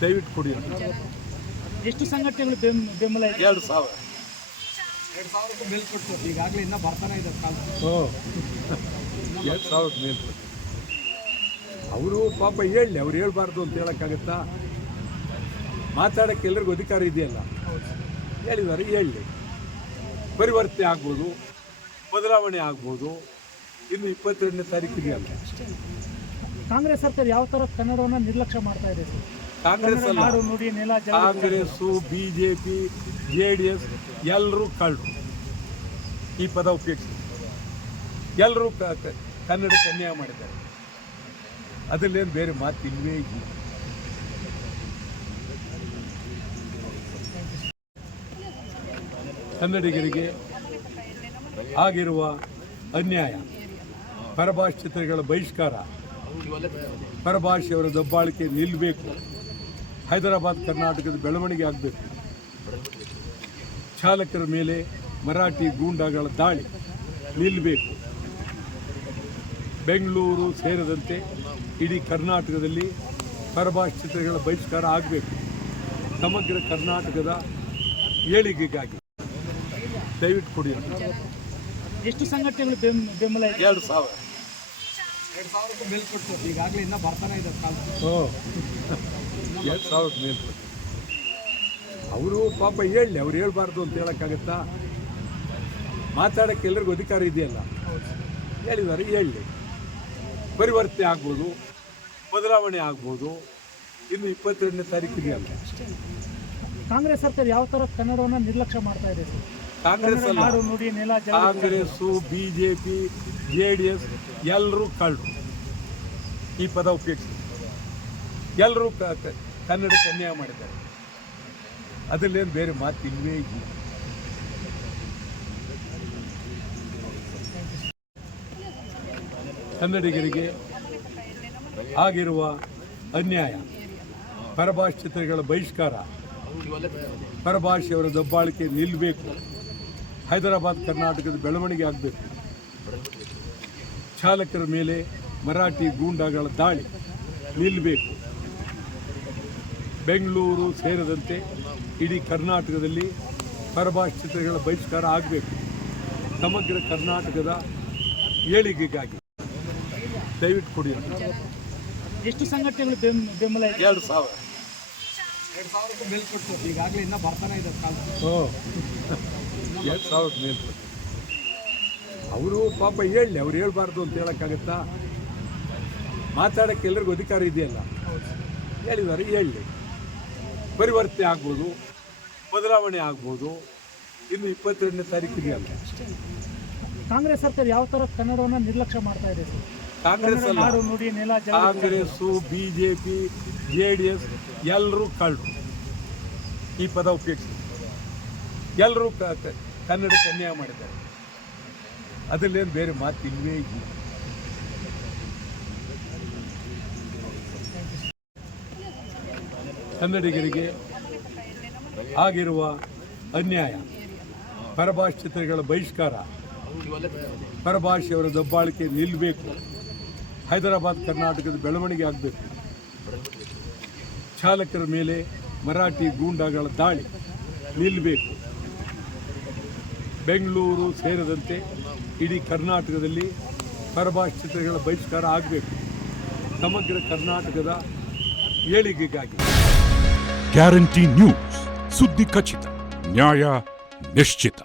ದಯವಿಟ್ಟು ಕೊಡಿ. ಎಷ್ಟು ಸಂಘಟನೆಗಳು ಬೆಂಬಲ ಇದೆ? 2,000 ಮೇಲ್ಪಟ್ಟು ಈಗಾಗಲೇ ಇನ್ನೂ ಬರ್ತಾನೆ ಇದೆ. 2,000 ಮೇಲ್ಪಟ್ಟು ಅವರು ಪಾಪ ಹೇಳಲಿ, ಅವ್ರು ಹೇಳ್ಬಾರ್ದು ಅಂತ ಹೇಳೋಕ್ಕಾಗತ್ತಾ? ಮಾತಾಡೋಕ್ಕೆ ಎಲ್ಲರಿಗೂ ಅಧಿಕಾರ ಇದೆಯಲ್ಲ. ಹೇಳಿದ್ದಾರೆ, ಹೇಳಲಿ. ಪರಿವರ್ತನೆ ಆಗ್ಬೋದು, ಬದಲಾವಣೆ ಆಗ್ಬೋದು. ಇನ್ನು 22ನೇ ತಾರೀಕು ಇದೆಯಲ್ಲ. ಕಾಂಗ್ರೆಸ್ ಸರ್ಕಾರ ಯಾವ ಥರ ಕನ್ನಡವನ್ನು ನಿರ್ಲಕ್ಷ್ಯ ಮಾಡ್ತಾ ಇದೆ ಸರ್? ಕಾಂಗ್ರೆಸ್ ಅಲ್ಲ, ನಾಡು ನುಡಿ ನೆಲ ಜಲ ಕಾಂಗ್ರೆಸ್ಸು, BJP, JDS ಎಲ್ಲರೂ ಕಳ್ಳರು. ಈ ಪದ ಉಪಯೋಗಿಸಿ ಎಲ್ಲರೂ ಕನ್ನಡಕ್ಕೆ ಅನ್ಯಾಯ ಮಾಡಿದ್ದಾರೆ. ಅದರಲ್ಲೇನು ಬೇರೆ ಮಾತಿಲ್ವೇ ಇಲ್ಲ. ಕನ್ನಡಿಗರಿಗೆ ಆಗಿರುವ ಅನ್ಯಾಯ, ಪರಭಾಷಿತರ ಬಹಿಷ್ಕಾರ, ಪರಭಾಷೆಯವರ ದಬ್ಬಾಳಿಕೆ ನಿಲ್ಲಬೇಕು. ಹೈದರಾಬಾದ್ ಕರ್ನಾಟಕದ ಬೆಳವಣಿಗೆ ಆಗಬೇಕು. ಚಾಲಕರ ಮೇಲೆ ಮರಾಠಿ ಗೂಂಡಾಗಳ ದಾಳಿ ನಿಲ್ಲಬೇಕು. ಬೆಂಗಳೂರು ಸೇರಿದಂತೆ ಇಡೀ ಕರ್ನಾಟಕದಲ್ಲಿ ಪರಭಾಷಿತರ ಬಹಿಷ್ಕಾರ ಆಗಬೇಕು. ಸಮಗ್ರ ಕರ್ನಾಟಕದ ಏಳಿಗೆಗಾಗಿ ದಯವಿಟ್ಟು ಕೊಡಿ. ಎಷ್ಟು ಸಂಘಟನೆಗಳು ಬೆಂಬಲ ಇದೆ? 2,000 ಮೇಲ್ಪಟ್ಟು ಈಗಾಗಲೇ ಇನ್ನೂ ಬರ್ತಾನೆ ಇದೆ. 2,000 ಮೇಲ್ಪಟ್ಟು ಅವರು ಪಾಪ ಹೇಳಲಿ, ಅವ್ರು ಹೇಳ್ಬಾರ್ದು ಅಂತ ಹೇಳೋಕ್ಕಾಗತ್ತಾ? ಮಾತಾಡೋಕ್ಕೆ ಎಲ್ಲರಿಗೂ ಅಧಿಕಾರ ಇದೆಯಲ್ಲ. ಹೇಳಿದ್ದಾರೆ, ಹೇಳಲಿ. ಪರಿವರ್ತನೆ ಆಗ್ಬೋದು, ಬದಲಾವಣೆ ಆಗ್ಬೋದು. ಇನ್ನು 22ನೇ ತಾರೀಕು ಇದೆಯಲ್ಲ. ಕಾಂಗ್ರೆಸ್ ಸರ್ಕಾರ ಯಾವ ಥರ ಕನ್ನಡವನ್ನು ನಿರ್ಲಕ್ಷ್ಯ ಮಾಡ್ತಾ ಇದೆ ಸರ್? ಕಾಂಗ್ರೆಸ್ ಅಲ್ಲ, ನಾಡು ನುಡಿ ನೆಲ ಜಲ ಕಾಂಗ್ರೆಸ್ಸು, BJP, JDS ಎಲ್ಲರೂ ಕಳ್ಳರು. ಈ ಪದ ಉಪಯೋಗಿಸಿ ಎಲ್ಲರೂ ಕನ್ನಡಕ್ಕೆ ಅನ್ಯಾಯ ಮಾಡಿದ್ದಾರೆ. ಅದರಲ್ಲೇನು ಬೇರೆ ಮಾತಿಲ್ವೇ ಇಲ್ಲ. ಕನ್ನಡಿಗರಿಗೆ ಆಗಿರುವ ಅನ್ಯಾಯ, ಪರಭಾಷಿತರ ಬಹಿಷ್ಕಾರ, ಪರಭಾಷೆಯವರ ದಬ್ಬಾಳಿಕೆ ನಿಲ್ಲಬೇಕು. ಹೈದರಾಬಾದ್ ಕರ್ನಾಟಕದ ಬೆಳವಣಿಗೆ ಆಗಬೇಕು. ಚಾಲಕರ ಮೇಲೆ ಮರಾಠಿ ಗೂಂಡಾಗಳ ದಾಳಿ ನಿಲ್ಲಬೇಕು. ಬೆಂಗಳೂರು ಸೇರಿದಂತೆ ಇಡೀ ಕರ್ನಾಟಕದಲ್ಲಿ ಪರಭಾಷಿತರ ಬಹಿಷ್ಕಾರ ಆಗಬೇಕು. ಸಮಗ್ರ ಕರ್ನಾಟಕದ ಏಳಿಗೆಗಾಗಿ ದಯವಿಟ್ಟು ಕೊಡಿ. ಎಷ್ಟು ಸಂಘಟನೆಗಳು ಬೆಂಬಲ ಇದೆ? 2,000 ಮೇಲ್ಪಟ್ಟು ಈಗಾಗಲೇ ಇನ್ನೂ ಬರ್ತಾನೆ ಇದೆ. 2,000 ಮೇಲ್ಪಟ್ಟು ಅವರು ಪಾಪ ಹೇಳಲಿ, ಅವ್ರು ಹೇಳ್ಬಾರ್ದು ಅಂತ ಹೇಳೋಕ್ಕಾಗತ್ತಾ? ಮಾತಾಡೋಕ್ಕೆ ಎಲ್ಲರಿಗೂ ಅಧಿಕಾರ ಇದೆಯಲ್ಲ. ಹೇಳಿದ್ದಾರೆ, ಹೇಳಲಿ. ಪರಿವರ್ತನೆ ಆಗ್ಬೋದು, ಬದಲಾವಣೆ ಆಗ್ಬೋದು. ಇನ್ನು 22ನೇ ತಾರೀಕು ಇದೆಯಲ್ಲ. ಕಾಂಗ್ರೆಸ್ ಸರ್ಕಾರ ಯಾವ ಥರ ಕನ್ನಡವನ್ನು ನಿರ್ಲಕ್ಷ್ಯ ಮಾಡ್ತಾ ಇದೆ ಸರ್? ಕಾಂಗ್ರೆಸ್ ಅಲ್ಲ, ನಾಡು ನುಡಿ ನೆಲ ಜಲ ಕಾಂಗ್ರೆಸ್ಸು, BJP, JDS ಎಲ್ಲರೂ ಕಳ್ಳರು. ಈ ಪದ ಉಪಯೋಗಿಸಿ ಎಲ್ಲರೂ ಕನ್ನಡಕ್ಕೆ ಅನ್ಯಾಯ ಮಾಡಿದ್ದಾರೆ. ಅದರಲ್ಲೇನು ಬೇರೆ ಮಾತಿಲ್ವೇ ಇಲ್ಲ. ಕನ್ನಡಿಗರಿಗೆ ಆಗಿರುವ ಅನ್ಯಾಯ, ಪರಭಾಷಿತರ ಬಹಿಷ್ಕಾರ, ಪರಭಾಷೆಯವರ ದಬ್ಬಾಳಿಕೆ ನಿಲ್ಲಬೇಕು. ಹೈದರಾಬಾದ್ ಕರ್ನಾಟಕದ ಬೆಳವಣಿಗೆ ಆಗಬೇಕು. ಚಾಲಕರ ಮೇಲೆ ಮರಾಠಿ ಗೂಂಡಾಗಳ ದಾಳಿ ನಿಲ್ಲಬೇಕು. ಬೆಂಗಳೂರು ಸೇರಿದಂತೆ ಇಡೀ ಕರ್ನಾಟಕದಲ್ಲಿ ಪರಭಾಷಿತರ ಬಹಿಷ್ಕಾರ ಆಗಬೇಕು. ಸಮಗ್ರ ಕರ್ನಾಟಕದ ಏಳಿಗೆಗಾಗಿ. ಗ್ಯಾರಂಟಿ ನ್ಯೂಸ್, ಸುದ್ದಿ ಖಚಿತ, ನ್ಯಾಯ ನಿಶ್ಚಿತ.